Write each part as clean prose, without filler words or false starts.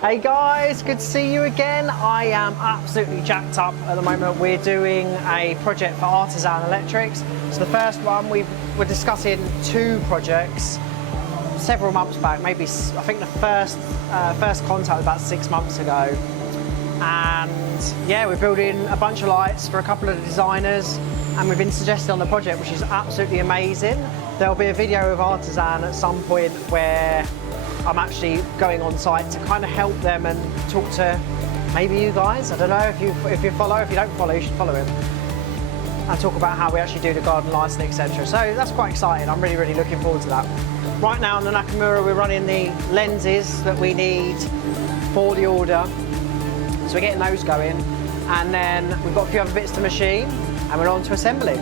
Hey guys, good to see you again. I am absolutely jacked up at the moment. We're doing a project for Artisan Electrics. So the first one, we're discussing two projects several months back, maybe I think the first contact was about 6 months ago. And yeah, we're building a bunch of lights for a couple of the designers, and we've been suggested on the project, which is absolutely amazing. There'll be a video of Artisan at some point where I'm actually going on site to kind of help them and talk to maybe you guys. I don't know if you follow. If you don't follow, you should follow him. And talk about how we actually do the garden lighting, etc. So that's quite exciting. I'm really looking forward to that. Right now on the Nakamura, we're running the lenses that we need for the order. So we're getting those going, and then we've got a few other bits to machine, and we're on to assembly.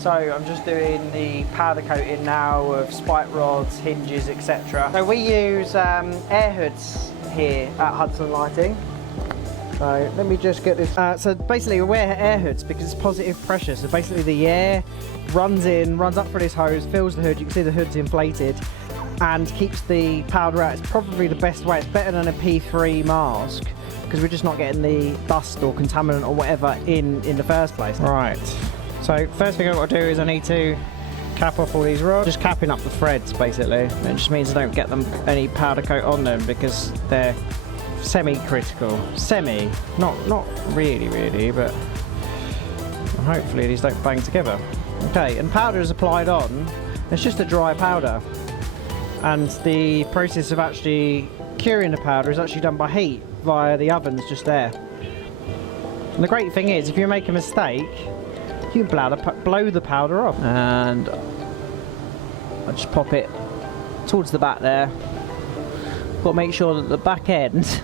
So I'm just doing the powder coating now of spike rods, hinges, etc. So we use air hoods here at Hudson Lighting. So let me just get this. So basically we wear air hoods because it's positive pressure. So basically the air runs up through this hose, fills the hood. You can see the hood's inflated and keeps the powder out. It's probably the best way. It's better than a P3 mask because we're just not getting the dust or contaminant or whatever in the first place. Right. So first thing I've got to do is I need to cap off all these rods. Just capping up the threads basically. It just means I don't get them any powder coat on them because they're semi-critical. Semi, not really, but hopefully these don't bang together. Okay, and powder is applied on. It's just a dry powder. And the process of actually curing the powder is actually done by heat via the ovens just there. And the great thing is, if you make a mistake, you can blow the powder off. And I'll just pop it towards the back there. Got to make sure that the back end,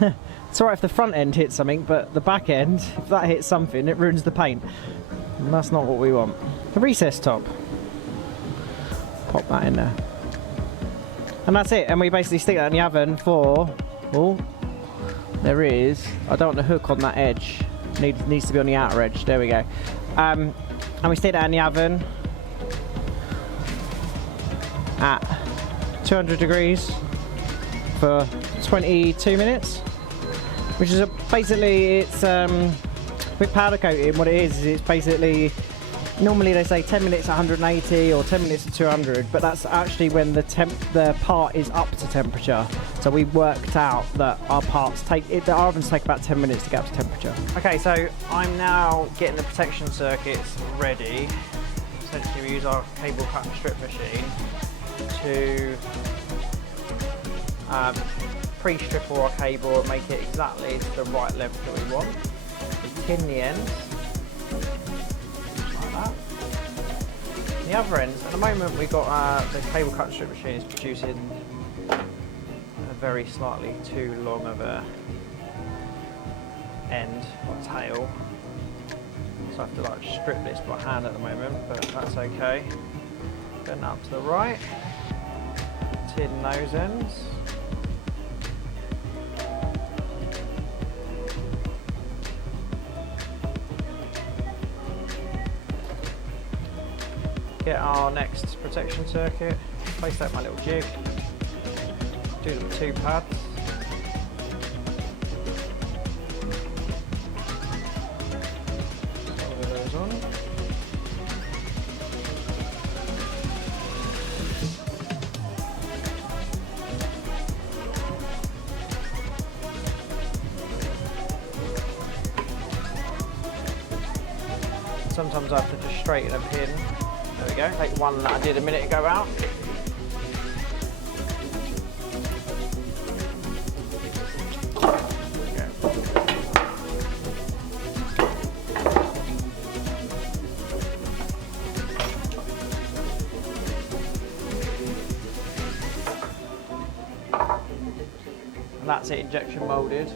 it's alright if the front end hits something, but the back end, if that hits something, it ruins the paint. And that's not what we want. The recess top. Pop that in there. And that's it. And we basically stick that in the oven for, oh, there is, I don't want the hook on that edge. Needs to be on the outer edge. There we go. And we stick that in the oven at 200 degrees for 22 minutes, which is basically, it's with powder coating, what it is it's basically, normally they say 10 minutes at 180 or 10 minutes at 200, but that's actually when the part is up to temperature. So we worked out that our ovens take about 10 minutes to get up to temperature. Okay, so I'm now getting the protection circuits ready. Essentially we use our cable cut and strip machine to pre-strip all our cable and make it exactly to the right length that we want. We tin the ends. The other ends, at the moment we've got the cable cut strip machine is producing a very slightly too long of a end or tail, so I have to like strip this by hand at the moment, but that's okay. Bend that up to the right, tin those ends. Get our next protection circuit, place that in my little jig, do the 2 pads. Solder those on. Sometimes I have to just straighten a pin. There we go, take one that I did a minute ago out. There we go. And that's it, injection moulded.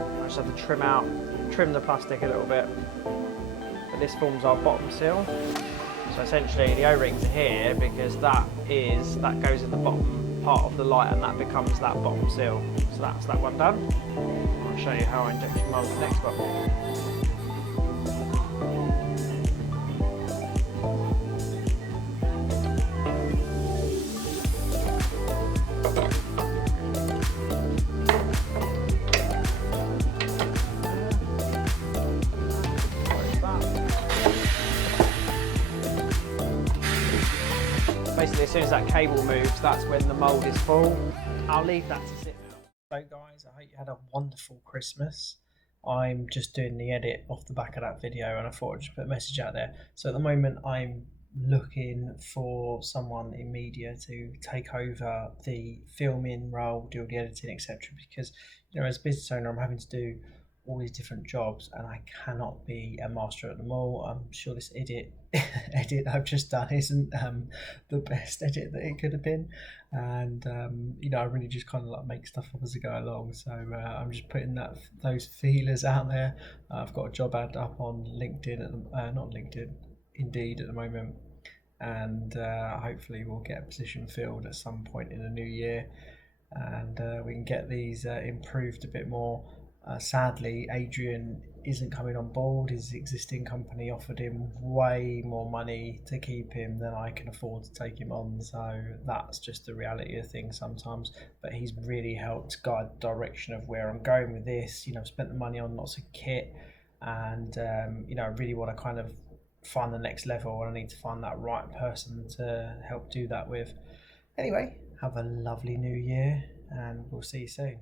I just have to trim the plastic a little bit. But this forms our bottom seal. So essentially the O-rings are here because that goes in the bottom part of the light and that becomes that bottom seal. So that's that one done. I'll show you how I injection mould the next one. Basically, as soon as that cable moves, that's when the mould is full. I'll leave that to sit now. So guys, I hope you had a wonderful Christmas. I'm just doing the edit off the back of that video and I thought I'd just put a message out there. So at the moment I'm looking for someone in media to take over the filming role, do all the editing, etc. Because, you know, as a business owner, I'm having to do all these different jobs and I cannot be a master at them all. I'm sure this edit I've just done isn't the best edit that it could have been, and you know, I really just kind of like make stuff up as I go along. So I'm just putting those feelers out there. I've got a job ad up on LinkedIn not LinkedIn, Indeed at the moment, and hopefully we'll get a position filled at some point in the new year, and we can get these improved a bit more. Sadly, Adrian isn't coming on board. His existing company offered him way more money to keep him than I can afford to take him on. So that's just the reality of things sometimes. But he's really helped guide the direction of where I'm going with this. You know, I've spent the money on lots of kit, and you know, I really want to kind of find the next level, and I need to find that right person to help do that with. Anyway, have a lovely new year, and we'll see you soon.